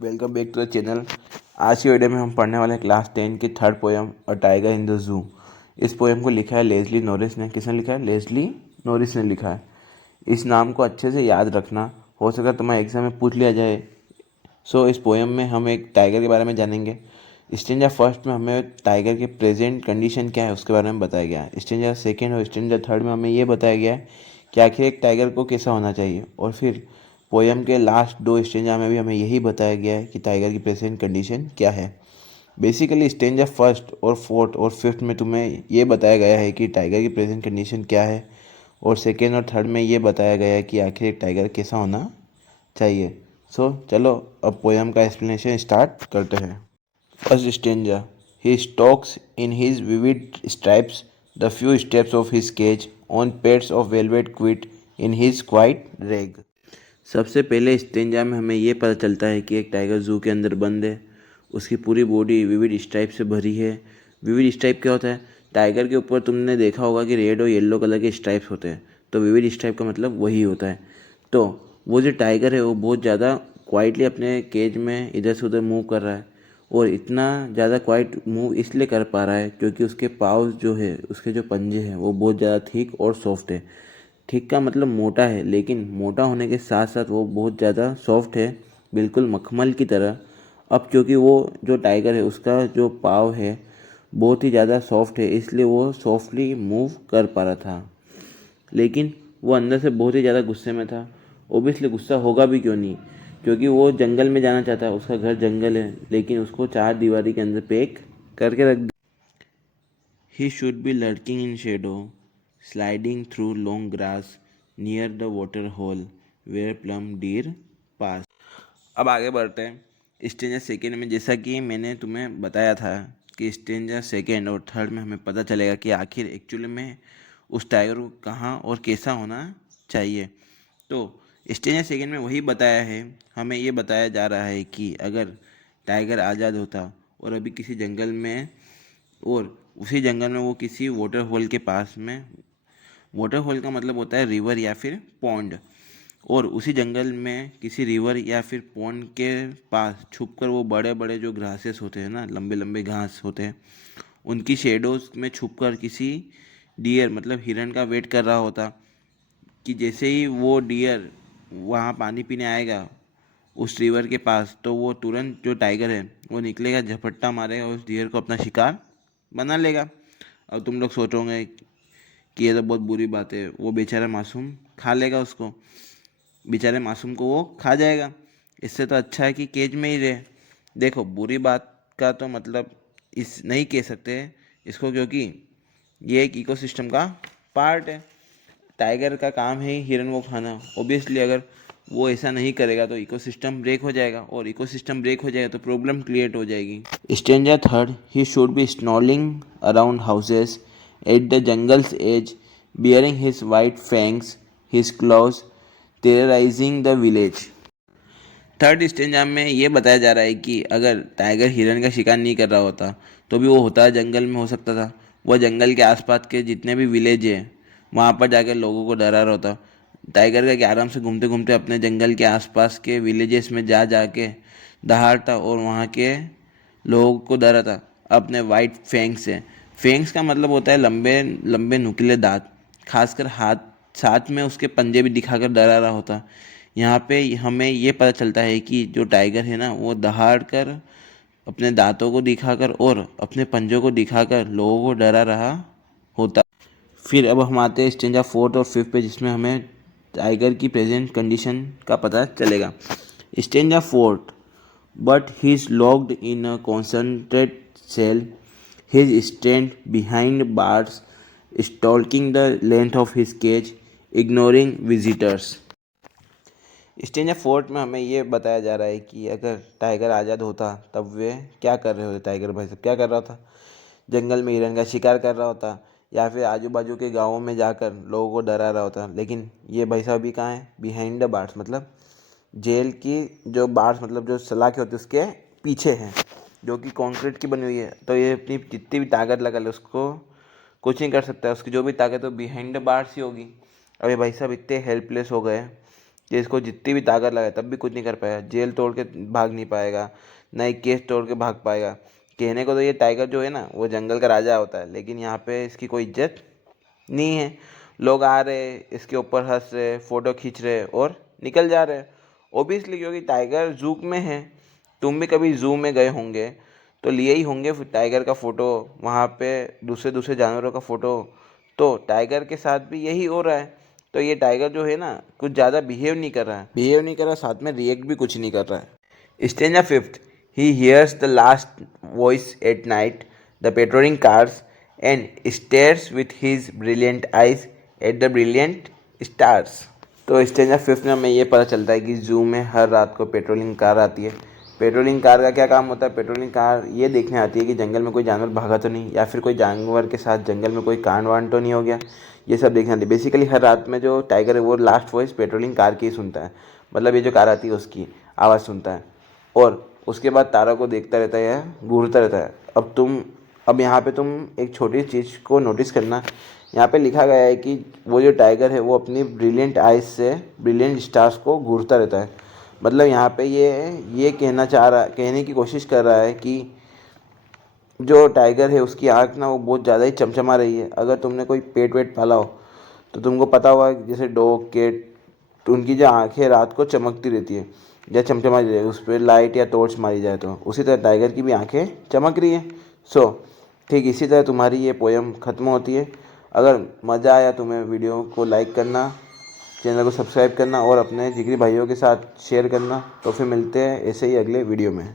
Welcome back to the channel. आज की video में हम पढ़ने वाले हैं क्लास 10 की third poem a tiger in the zoo. इस पोएम को लिखा है लेस्ली नॉरिस ने। किसने लिखा है? लेस्ली नॉरिस ने लिखा है। इस नाम को अच्छे से याद रखना, हो सके तुम्हारे एग्जाम में पूछ लिया जाए। इस पोएम में हम एक टाइगर के बारे में जानेंगे। स्टेंजा फर्स्ट में हमें टाइगर के प्रेजेंट कंडीशन क्या है उसके बारे में बताया गया है। स्टेंजा सेकेंड और स्टेंजा थर्ड में हमें ये बताया गया है कि आखिर एक टाइगर को कैसा होना चाहिए। और फिर पोएम के लास्ट दो स्टेंजा में भी हमें यही बताया गया है कि टाइगर की प्रेजेंट कंडीशन क्या है। बेसिकली स्टेंजा फर्स्ट और फोर्थ और फिफ्थ में तुम्हें ये बताया गया है कि टाइगर की प्रेजेंट कंडीशन क्या है, और सेकेंड और थर्ड में ये बताया गया है कि आखिर एक टाइगर कैसा होना चाहिए। चलो अब पोएम का एक्सप्लेनेशन स्टार्ट करते हैं। First stanza. He stalks in his vivid stripes the few steps of his cage on pads of velvet quiet in his quiet rage. सबसे पहले स्टेंजा में हमें ये पता चलता है कि एक टाइगर जू के अंदर बंद है। उसकी पूरी बॉडी विविड स्ट्राइप से भरी है। विविड स्ट्राइप क्या होता है? टाइगर के ऊपर तुमने देखा होगा कि रेड और येलो कलर के स्ट्राइप्स होते हैं, तो विविड स्ट्राइप का मतलब वही होता है। तो वो जो टाइगर है वो बहुत ज़्यादा क्वाइटली अपने केज में इधर से उधर मूव कर रहा है, और इतना ज़्यादा क्वाइट मूव इसलिए कर पा रहा है क्योंकि उसके पाँव जो है, उसके जो पंजे हैं वो बहुत ज़्यादा थिक और सॉफ्ट है। थिक का मतलब मोटा है, लेकिन मोटा होने के साथ साथ वो बहुत ज़्यादा सॉफ्ट है, बिल्कुल मखमल की तरह। अब क्योंकि वो जो टाइगर है उसका जो पाँव है बहुत ही ज़्यादा सॉफ्ट है, इसलिए वो सॉफ्टली मूव कर पा रहा था। लेकिन वो अंदर से बहुत ही ज़्यादा गुस्से में था। ओबियसली गुस्सा होगा भी क्यों नहीं, क्योंकि वो जंगल में जाना चाहता है। उसका घर जंगल है, लेकिन उसको चार दीवारी के अंदर पैक करके रख। He should be lurking in shadow, sliding through long grass near the water hole where plum deer pass। अब आगे बढ़ते हैं स्टेंजर सेकेंड में। जैसा कि मैंने तुम्हें बताया था कि स्टेंजर सेकेंड और थर्ड में हमें पता चलेगा कि आखिर एक्चुअली में उस टाइगर को कहाँ और कैसा होना चाहिए। तो स्टेंजर सेकेंड में वही बताया है। हमें ये बताया जा रहा है कि अगर टाइगर आज़ाद होता और अभी किसी जंगल में, और उसी जंगल में वो किसी वाटर होल के पास में, वाटर होल का मतलब होता है रिवर या फिर पॉन्ड, और उसी जंगल में किसी रिवर या फिर पॉन्ड के पास छुपकर वो बड़े बड़े जो ग्रासेस होते हैं ना, लंबे लंबे घास होते हैं, उनकी शेडोज में छुपकर किसी डियर मतलब हिरन का वेट कर रहा होता कि जैसे ही वो डियर वहाँ पानी पीने आएगा उस रिवर के पास, तो वो तुरंत जो टाइगर है वो निकलेगा, झपट्टा मारेगा, उस डियर को अपना शिकार बना लेगा। अब तुम लोग सोचोगे कि ये तो बहुत बुरी बात है, वो बेचारा मासूम खा लेगा उसको, बेचारे मासूम को वो खा जाएगा। इससे तो अच्छा है कि केज में ही रहे। देखो, बुरी बात का तो मतलब इस नहीं कह सकते इसको, क्योंकि ये एक इकोसिस्टम का पार्ट है। टाइगर का काम है हिरन को खाना। ओबियसली अगर वो ऐसा नहीं करेगा तो इकोसिस्टम ब्रेक हो जाएगा, और इकोसिस्टम ब्रेक हो जाएगा तो प्रॉब्लम क्रिएट हो जाएगी। Stranger third. He should be snarling around houses at the jungle's edge, baring his white fangs, his claws, terrorizing the village. Third stanza में ये बताया जा रहा है कि अगर टाइगर हिरन का शिकार नहीं कर रहा होता तो भी वो होता जंगल में हो सकता था। वह जंगल के आसपास के जितने भी विलेज हैं वहाँ पर जाकर लोगों को डरा रहा होता। टाइगर का कि आराम से घूमते घूमते अपने जंगल के आसपास के विलेजेस में जा जाके दहाड़ता और वहाँ के लोगों को डराता अपने वाइट फैंग से। फैंग्स का मतलब होता है लंबे लंबे नुकीले दांत, खासकर हाथ, साथ में उसके पंजे भी दिखाकर डरा रहा होता। यहाँ पे हमें ये पता चलता है कि जो टाइगर है ना वो दहाड़ कर, अपने दांतों को दिखाकर और अपने पंजों को दिखाकर लोगों को डरा रहा होता। फिर अब हम आते हैं स्टेंजा फोर्थ और फिफ्थ पे, जिसमें हमें टाइगर की प्रेजेंट कंडीशन का पता चलेगा। Stanza fourth. But he is locked in a concentrate cell, he stand behind bars, stalking the length of his cage, ignoring visitors. Stanza fourth में हमें ये बताया जा रहा है कि अगर टाइगर आज़ाद होता तब वे क्या कर रहे होते। टाइगर भाई साहब क्या कर रहा था? जंगल में हिरन का शिकार कर रहा होता, या फिर आजू बाजू के गाँवों में जाकर लोगों को डरा रहा होता। लेकिन ये भाई साहब भी कहाँ है? बिहाइंड द बार्स मतलब जेल की जो बार्स मतलब जो सलाखें होती है उसके पीछे हैं, जो कि कंक्रीट की बनी हुई है। तो ये अपनी जितनी भी ताकत लगा ले उसको कुछ नहीं कर सकता। उसकी जो भी ताकत हो बिहाइंड द बार्स ही होगी। अरे भाई साहब इतने हेल्पलेस हो गए कि इसको जितनी भी ताकत लगाए तब भी कुछ नहीं कर पाएगा, जेल तोड़ के भाग नहीं पाएगा, ना ही केस तोड़ के भाग पाएगा। कहने को तो ये टाइगर जो है ना वो जंगल का राजा होता है, लेकिन यहाँ पे इसकी कोई इज्जत नहीं है। लोग आ रहे, इसके ऊपर हंस रहे, फ़ोटो खींच रहे और निकल जा रहे। ओबियसली क्योंकि टाइगर जू में है। तुम भी कभी जू में गए होंगे तो लिए ही होंगे टाइगर का फ़ोटो, वहाँ पे दूसरे दूसरे जानवरों का फ़ोटो। तो टाइगर के साथ भी यही हो रहा है। तो ये टाइगर जो है ना कुछ ज़्यादा बिहेव नहीं कर रहा, साथ में रिएक्ट भी कुछ नहीं कर रहा है। Stanza fifth, he hears the last voice at night, the patrolling cars, and stares with his brilliant eyes at the brilliant stars। तो स्टेंजा फिफ्थ में हमें ये पता चलता है कि जू में हर रात को पेट्रोलिंग कार आती है। पेट्रोलिंग कार का क्या काम होता है? पेट्रोलिंग कार ये देखने आती है कि जंगल में कोई जानवर भागा तो नहीं, या फिर कोई जानवर के साथ जंगल में कोई कांड वांड तो नहीं हो गया। ये सब देखने आती है। बेसिकली हर रात में जो टाइगर है वो लास्ट वॉइस पेट्रोलिंग कार की ही सुनता है, मतलब ये जो कार आती है उसकी आवाज़ सुनता है। और उसके बाद तारों को देखता रहता है या घूरता रहता है। अब यहाँ पे तुम एक छोटी चीज़ को नोटिस करना। यहाँ पे लिखा गया है कि वो जो टाइगर है वो अपनी ब्रिलियंट आइज से ब्रिलियंट स्टार्स को घूरता रहता है। मतलब यहाँ पे ये कहने की कोशिश कर रहा है कि जो टाइगर है उसकी आँख ना वो बहुत ज़्यादा ही चमचमा रही है। अगर तुमने कोई पेट वेट पाला हो तो तुमको पता होगा कि जैसे डॉग केट, तो उनकी जो आँखें रात को चमकती रहती है या चमचमा रही है, उस पर लाइट या टॉर्च मारी जाए तो उसी तरह टाइगर की भी आँखें चमक रही है। सो ठीक इसी तरह तुम्हारी ये पोयम ख़त्म होती है। अगर मज़ा आया तुम्हें वीडियो को लाइक करना, चैनल को सब्सक्राइब करना और अपने जिगरी भाइयों के साथ शेयर करना। तो फिर मिलते हैं ऐसे ही अगले वीडियो में।